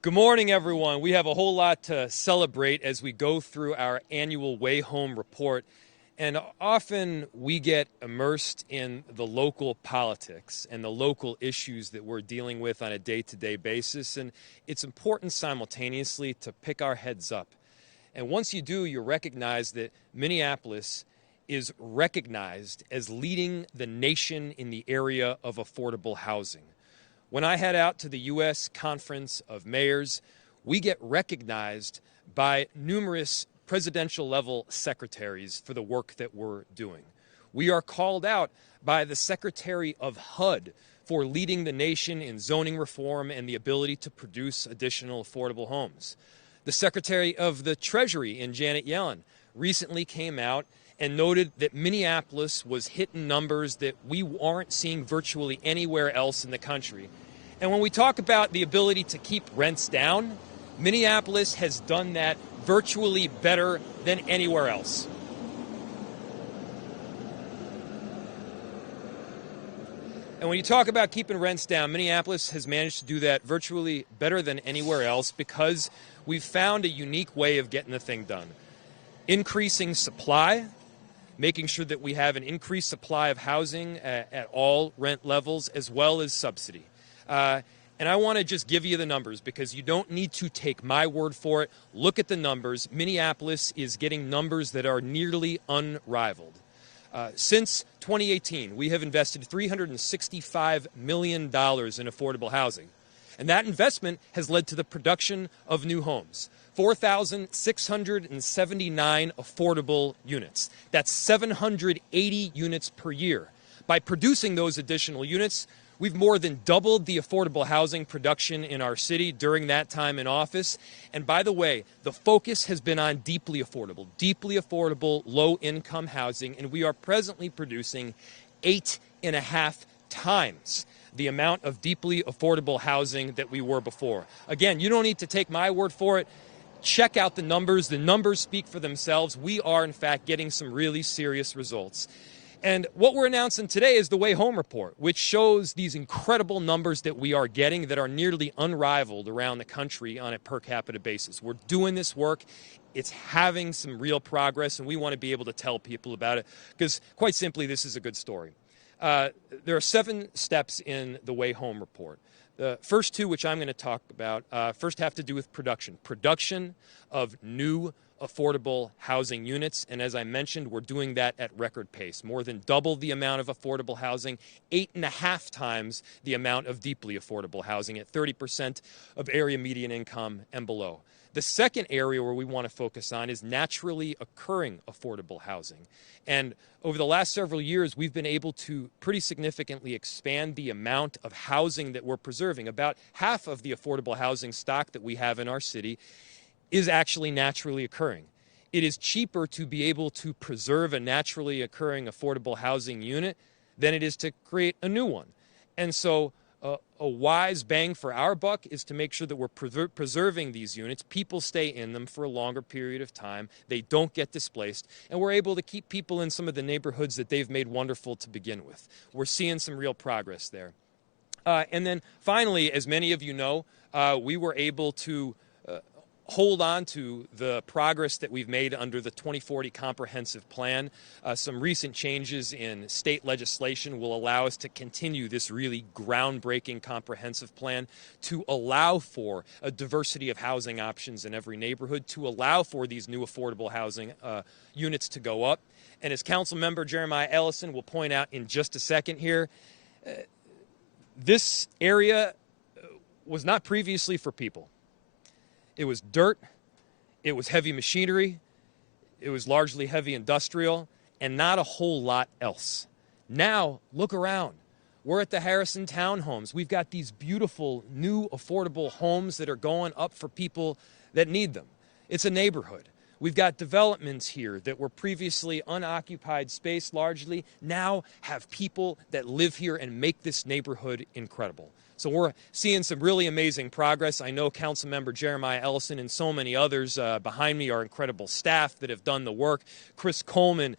Good morning, everyone. We have a whole lot to celebrate as we go through our annual Way Home report. And often we get immersed in the local politics and the local issues that we're dealing with on a day-to-day basis. And it's important simultaneously to pick our heads up. And once you do, you recognize that Minneapolis is recognized as leading the nation in the area of affordable housing. When I head out to the U.S. Conference of Mayors, we get recognized by numerous presidential-level secretaries for the work that we're doing. We are called out by the Secretary of HUD for leading the nation in zoning reform and the ability to produce additional affordable homes. The Secretary of the Treasury, in Janet Yellen, recently came out and noted that Minneapolis was hitting numbers that we aren't seeing virtually anywhere else in the country. And when we talk about the ability to keep rents down, Minneapolis has done that virtually better than anywhere else. And when you talk about keeping rents down, Minneapolis has managed to do that virtually better than anywhere else because we've found a unique way of getting the thing done. Increasing supply, making sure that we have an increased supply of housing at all rent levels, as well as subsidy. And I want to just give you the numbers because you don't need to take my word for it. Look at the numbers. Minneapolis is getting numbers that are nearly unrivaled. Since 2018, we have invested $365 million in affordable housing. And that investment has led to the production of new homes. 4,679 affordable units. That's 780 units per year. By producing those additional units, we've more than doubled the affordable housing production in our city during that time in office. And by the way, the focus has been on deeply affordable, low-income housing, and we are presently producing 8.5 times the amount of deeply affordable housing that we were before. Again, you don't need to take my word for it. Check out the numbers. The numbers speak for themselves. We are, in fact, getting some really serious results. And what we're announcing today is the Way Home report, which shows these incredible numbers that we are getting that are nearly unrivaled around the country on a per capita basis. We're doing this work. It's having some real progress, and we want to be able to tell people about it because, quite simply, this is a good story. There are 7 steps in the Way Home report. The first 2, which I'm going to talk about, first have to do with production of new affordable housing units. And as I mentioned, we're doing that at record pace. More than double the amount of affordable housing, 8.5 times the amount of deeply affordable housing at 30% of area median income and below. The second area where we want to focus on is naturally occurring affordable housing. And over the last several years, we've been able to pretty significantly expand the amount of housing that we're preserving. About half of the affordable housing stock that we have in our city is actually naturally occurring. It is cheaper to be able to preserve a naturally occurring affordable housing unit than it is to create a new one. And so a wise bang for our buck is to make sure that we're preserving these units. People stay in them for a longer period of time. They don't get displaced. And we're able to keep people in some of the neighborhoods that they've made wonderful to begin with. We're seeing some real progress there. And then finally, as many of you know, we were able to hold on to the progress that we've made under the 2040 Comprehensive Plan. Some recent changes in state legislation will allow us to continue this really groundbreaking comprehensive plan to allow for a diversity of housing options in every neighborhood, to allow for these new affordable housing units to go up. And as Councilmember Jeremiah Ellison will point out in just a second here, this area was not previously for people. It was dirt, it was heavy machinery, it was largely heavy industrial, and not a whole lot else. Now, look around. We're at the Harrison Townhomes. We've got these beautiful, new, affordable homes that are going up for people that need them. It's a neighborhood. We've got developments here that were previously unoccupied space largely, now have people that live here and make this neighborhood incredible. So we're seeing some really amazing progress. I know Councilmember Jeremiah Ellison and so many others behind me are incredible staff that have done the work. Chris Coleman,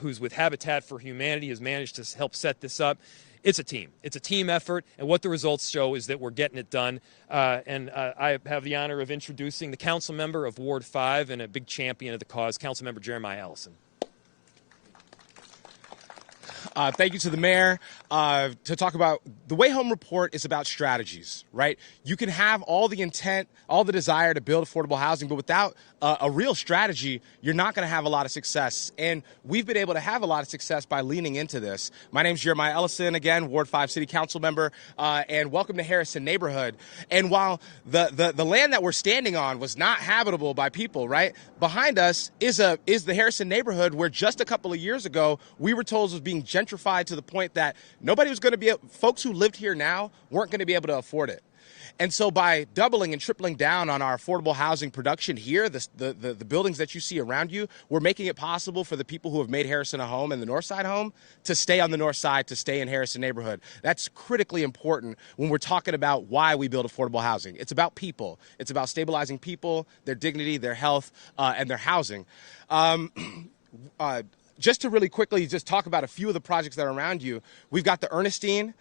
who's with Habitat for Humanity, has managed to help set this up. It's a team. It's a team effort, and what the results show is that we're getting it done. I have the honor of introducing the council member of Ward 5 and a big champion of the cause, Councilmember Jeremiah Ellison. Thank you to the mayor to talk about the Way Home report is about strategies, right? You can have all the intent, all the desire to build affordable housing, but without a real strategy, you're not going to have a lot of success. And we've been able to have a lot of success by leaning into this. My name's Jeremiah Ellison, again, Ward 5 City Council member, and welcome to Harrison neighborhood. And while the land that we're standing on was not habitable by people, right? Behind us is the Harrison neighborhood where just a couple of years ago, we were told was being gentrified to the point that nobody was going to be, folks who lived here now weren't going to be able to afford it. And so by doubling and tripling down on our affordable housing production here, the buildings that you see around you, we're making it possible for the people who have made Harrison a home and the North Side home to stay on the North Side, to stay in Harrison neighborhood. That's critically important when we're talking about why we build affordable housing. It's about people. It's about stabilizing people, their dignity, their health, and their housing. Just to really quickly just talk about a few of the projects that are around you, we've got the Ernestine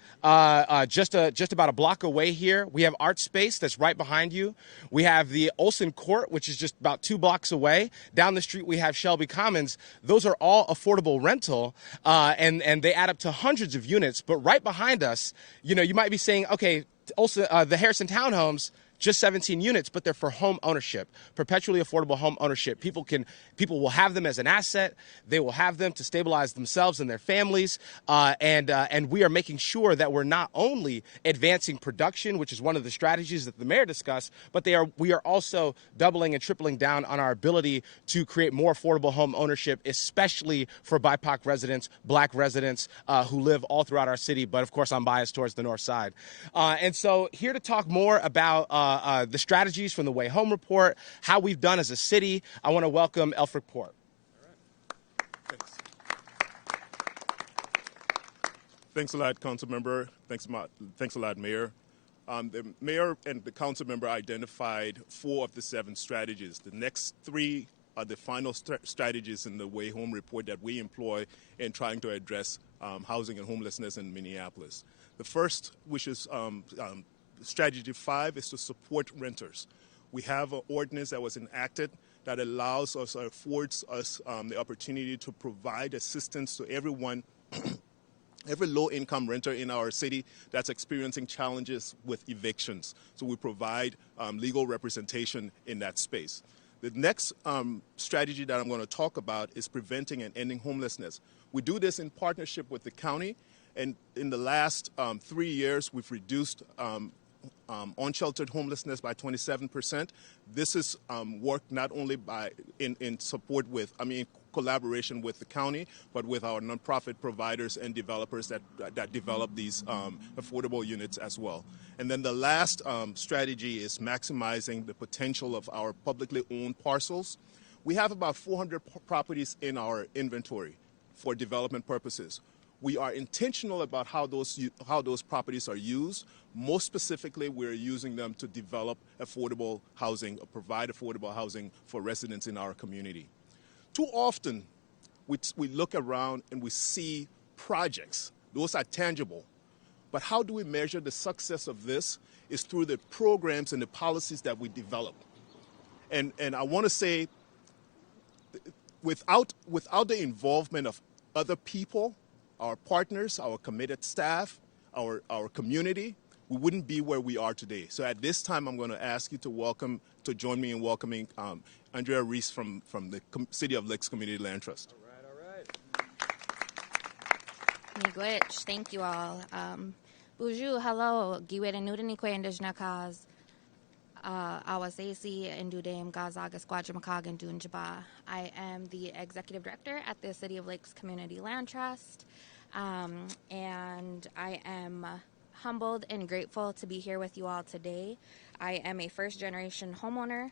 just about a block away here. We have Art Space that's right behind you. We have the Olson Court, which is just about 2 blocks away. Down the street, we have Shelby Commons. Those are all affordable rental, and they add up to hundreds of units. But right behind us, you know, you might be saying, okay, also the Harrison Townhomes, just 17 units, but they're for home ownership, perpetually affordable home ownership. People will have them as an asset. They will have them to stabilize themselves and their families. And we are making sure that we're not only advancing production, which is one of the strategies that the mayor discussed, but we are also doubling and tripling down on our ability to create more affordable home ownership, especially for BIPOC residents, Black residents who live all throughout our city. But of course, I'm biased towards the North Side. And so here to talk more about the strategies from the Way Home report, how we've done as a city, I want to welcome Elfric Port. Thanks a lot, Council Member. Thanks a lot, Mayor. The Mayor and the Council Member identified 4 of the 7 strategies. The next 3 are the final strategies in the Way Home report that we employ in trying to address housing and homelessness in Minneapolis. The first, which is Strategy 5, is to support renters. We have an ordinance that was enacted that allows us, or affords us the opportunity to provide assistance to everyone, every low-income renter in our city that's experiencing challenges with evictions. So we provide legal representation in that space. The next strategy that I'm going to talk about is preventing and ending homelessness. We do this in partnership with the county, and in the last 3 years, we've reduced unsheltered homelessness by 27%. This is work not only in support with, in collaboration with the county, but with our nonprofit providers and developers that develop these affordable units as well. And then the last strategy is maximizing the potential of our publicly owned parcels. We have about 400 properties in our inventory for development purposes. We are intentional about how those properties are used. Most specifically, we're using them to develop affordable housing or provide affordable housing for residents in our community. Too often, we look around and we see projects. Those are tangible. But how do we measure the success of this is through the programs and the policies that we develop. And I want to say, without the involvement of other people, our partners, our committed staff, our community, we wouldn't be where we are today. So at this time, I'm going to ask you to join me in welcoming Andrea Reese from the City of Licks Community Land Trust. All right. Miigwech, thank you all. Bonjour, hello, giwere nudini kwe indijna kaz. Awasesi Indudem Gazaga Squadramacag and Dunjaba. I am the executive director at the City of Lakes Community Land Trust, and I am humbled and grateful to be here with you all today. I am a first-generation homeowner,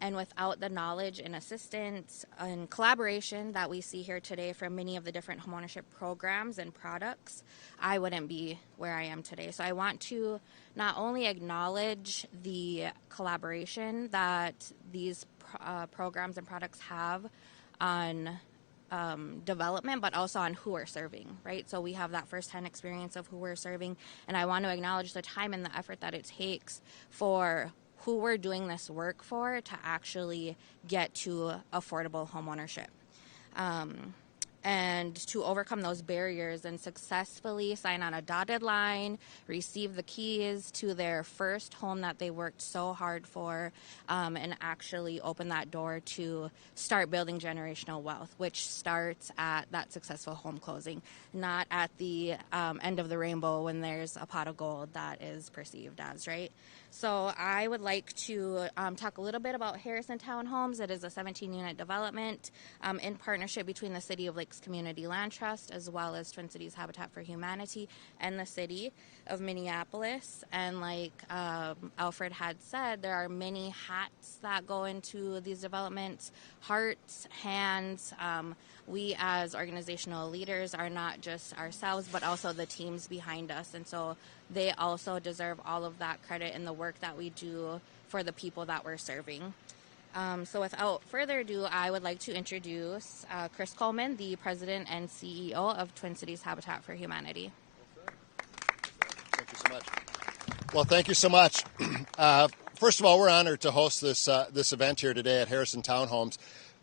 and without the knowledge and assistance and collaboration that we see here today from many of the different homeownership programs and products, I wouldn't be where I am today. So I want to not only acknowledge the collaboration that these programs and products have on development, but also on who we're serving, right? So we have that firsthand experience of who we're serving, and I want to acknowledge the time and the effort that it takes for who we're doing this work for to actually get to affordable homeownership. And to overcome those barriers and successfully sign on a dotted line, receive the keys to their first home that they worked so hard for, and actually open that door to start building generational wealth, which starts at that successful home closing, not at the end of the rainbow when there's a pot of gold that is perceived as, right? So I would like to talk a little bit about Harrison Townhomes. It is a 17-unit development in partnership between the City of Lakes Community Land Trust as well as Twin Cities Habitat for Humanity and the City of Minneapolis. And like Alfred had said, there are many hats that go into these developments, hearts, hands. We as organizational leaders are not just ourselves, but also the teams behind us. And so they also deserve all of that credit in the work that we do for the people that we're serving. So without further ado, I would like to introduce Chris Coleman, the President and CEO of Twin Cities Habitat for Humanity. Thank you so much. Well, thank you so much. First of all, we're honored to host this event here today at Harrison Townhomes,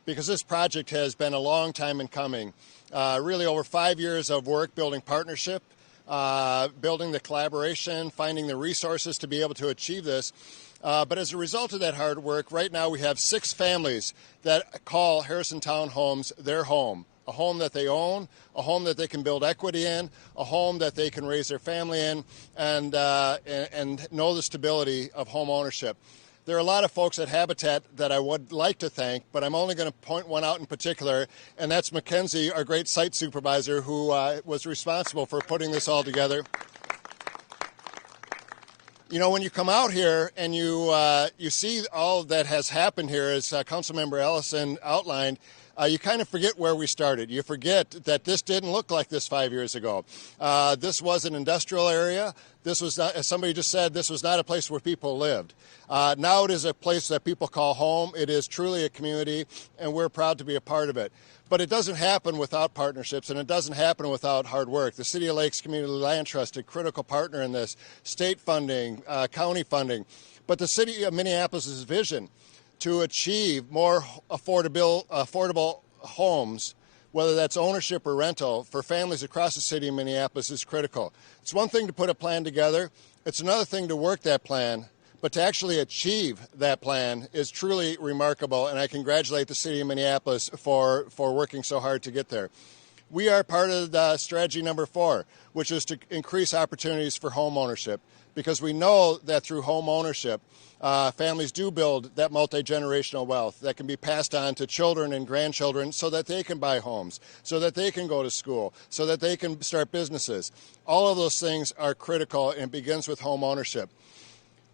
because this project has been a long time in coming. Really over 5 years of work building partnership, building the collaboration, finding the resources to be able to achieve this. But as a result of that hard work, right now we have 6 families that call Harrison Townhomes their home. A home that they own, a home that they can build equity in, a home that they can raise their family in, and know the stability of home ownership. There are a lot of folks at Habitat that I would like to thank, but I'm only going to point one out in particular, and that's Mackenzie, our great site supervisor, who was responsible for putting this all together. You know, when you come out here and you see all that has happened here, as Councilmember Ellison outlined, you kind of forget where we started. You forget that this didn't look like this 5 years ago. This was an industrial area. This was not, as somebody just said, this was not a place where people lived. Now it is a place that people call home. It is truly a community, and we're proud to be a part of it. But it doesn't happen without partnerships, and it doesn't happen without hard work. The City of Lakes Community Land Trust, a critical partner in this, state funding, county funding. But the City of Minneapolis' vision to achieve more affordable homes, whether that's ownership or rental, for families across the city of Minneapolis is critical. It's one thing to put a plan together. It's another thing to work that plan. But to actually achieve that plan is truly remarkable, and I congratulate the city of Minneapolis for working so hard to get there. We are part of the strategy number 4, which is to increase opportunities for home ownership, because we know that through home ownership, families do build that multi-generational wealth that can be passed on to children and grandchildren so that they can buy homes, so that they can go to school, so that they can start businesses. All of those things are critical, and it begins with home ownership.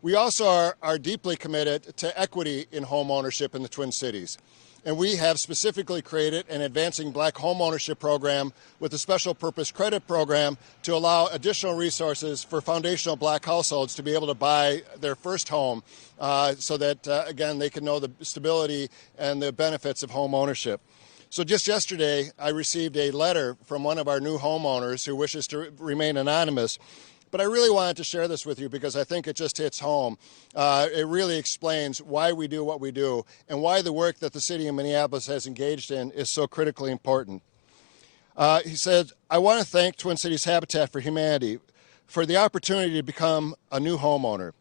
We also are deeply committed to equity in home ownership in the Twin Cities. And we have specifically created an Advancing Black Home Ownership program with a special purpose credit program to allow additional resources for foundational Black households to be able to buy their first home so that, again, they can know the stability and the benefits of home ownership. So just yesterday, I received a letter from one of our new homeowners who wishes to remain anonymous. But I really wanted to share this with you because I think it just hits home. It really explains why we do what we do and why the work that the city of Minneapolis has engaged in is so critically important. He said, I want to thank Twin Cities Habitat for Humanity for the opportunity to become a new homeowner.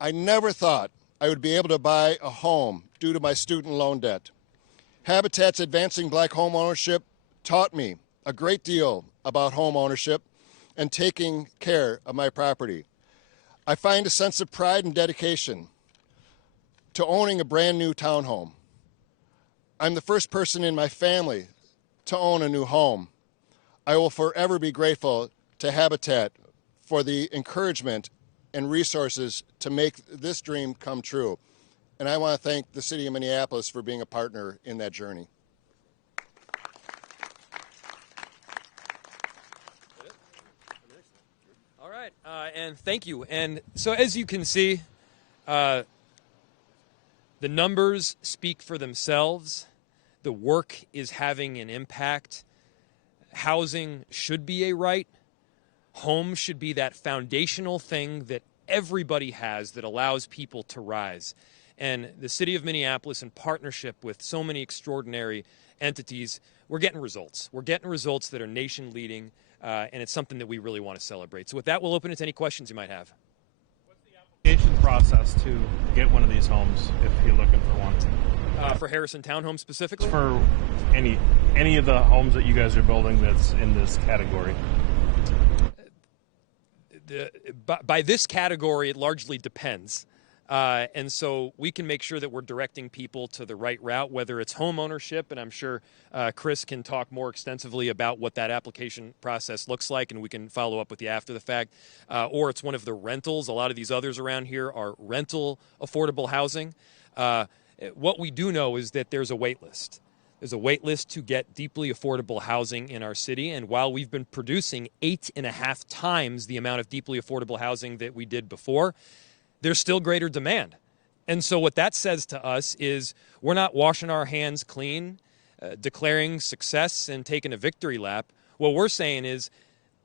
I never thought I would be able to buy a home due to my student loan debt. Habitat's Advancing Black Home Ownership taught me a great deal about home ownership and taking care of my property. I find a sense of pride and dedication to owning a brand new townhome. I'm the first person in my family to own a new home. I will forever be grateful to Habitat for the encouragement and resources to make this dream come true. And I want to thank the city of Minneapolis for being a partner in that journey. And thank you. And so as you can see, the numbers speak for themselves. The work is having an impact. Housing should be a right. Home should be that foundational thing that everybody has that allows people to rise. And the city of Minneapolis, in partnership with so many extraordinary entities, we're getting results. We're getting results that are nation leading, and it's something that we really want to celebrate. So with that, we'll open it to any questions you might have. What's the application process to get one of these homes if you're looking for one? For Harrison Townhome specifically? For any of the homes that you guys are building that's in this category? By this category, it largely depends. And so we can make sure that we're directing people to the right route, whether it's home ownership, and I'm sure Chris can talk more extensively about what that application process looks like, and we can follow up with you after the fact, or it's one of the rentals. A lot of these others around here are rental affordable housing. What we do know is that there's a wait list. There's a wait list to get deeply affordable housing in our city. And while we've been producing 8.5 times the amount of deeply affordable housing that we did before, there's still greater demand. And so what that says to us is we're not washing our hands clean, declaring success and taking a victory lap. What we're saying is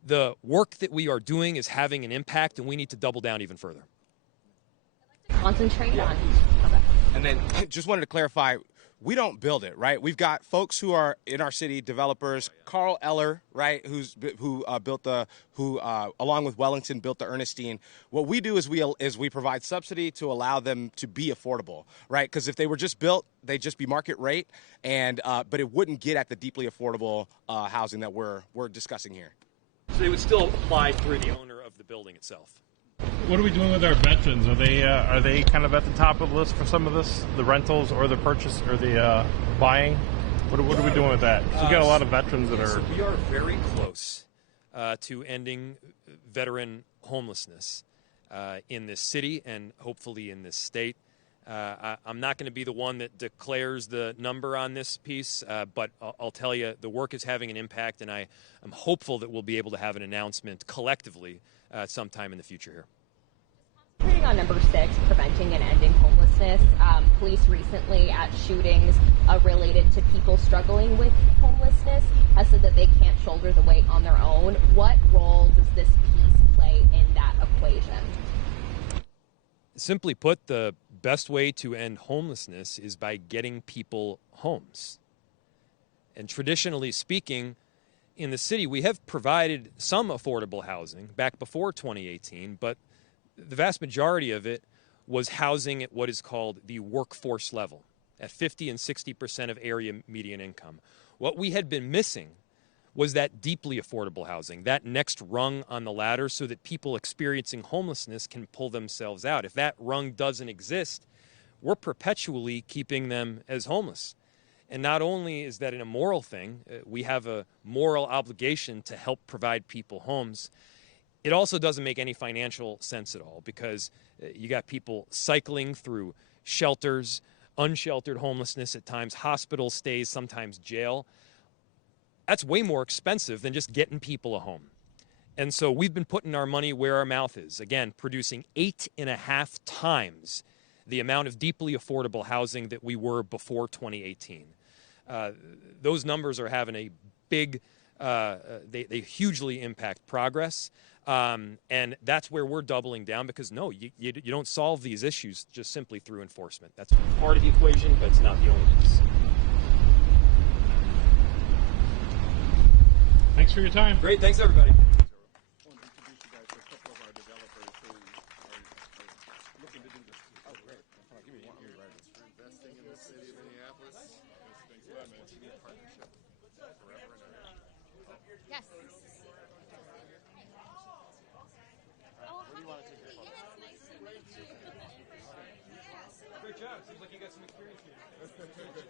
the work that we are doing is having an impact, and we need to double down even further. Concentrate on. Okay. And then just wanted to clarify, we don't build it, right? We've got folks who are in our city, developers. Carl Eller, right, who along with Wellington built the Ernestine. What we do is we provide subsidy to allow them to be affordable, right? Because if they were just built, they'd just be market rate, and but it wouldn't get at the deeply affordable housing that we're discussing here. So they would still apply through the owner of the building itself. What are we doing with our veterans? Are they kind of at the top of the list for some of this, the rentals or the purchase or the buying? What are we doing with that? So we've got a lot of veterans that are. So we are very close to ending veteran homelessness in this city and hopefully in this state. I'm not going to be the one that declares the number on this piece, but I'll tell you the work is having an impact, and I'm hopeful that we'll be able to have an announcement collectively sometime in the future here. Concentrating on number 6, preventing and ending homelessness. Police recently at shootings related to people struggling with homelessness has said that they can't shoulder the weight on their own. What role does this piece play in that equation? Simply put, the best way to end homelessness is by getting people homes. And traditionally speaking, in the city, we have provided some affordable housing back before 2018, but the vast majority of it was housing at what is called the workforce level, at 50 and 60% of area median income. What we had been missing was that deeply affordable housing, that next rung on the ladder so that people experiencing homelessness can pull themselves out. If that rung doesn't exist, we're perpetually keeping them as homeless. And not only is that an immoral thing, we have a moral obligation to help provide people homes. It also doesn't make any financial sense at all because you got people cycling through shelters, unsheltered homelessness at times, hospital stays, sometimes jail. That's way more expensive than just getting people a home. And so we've been putting our money where our mouth is, again, producing 8.5 times the amount of deeply affordable housing that we were before 2018. Those numbers are having a big, they hugely impact progress. And that's where we're doubling down because, no, you don't solve these issues just simply through enforcement. That's part of the equation, but it's not the only piece. Thanks for your time. Great. Thanks, everybody. Yes. Great job. Seems like you got some experience here.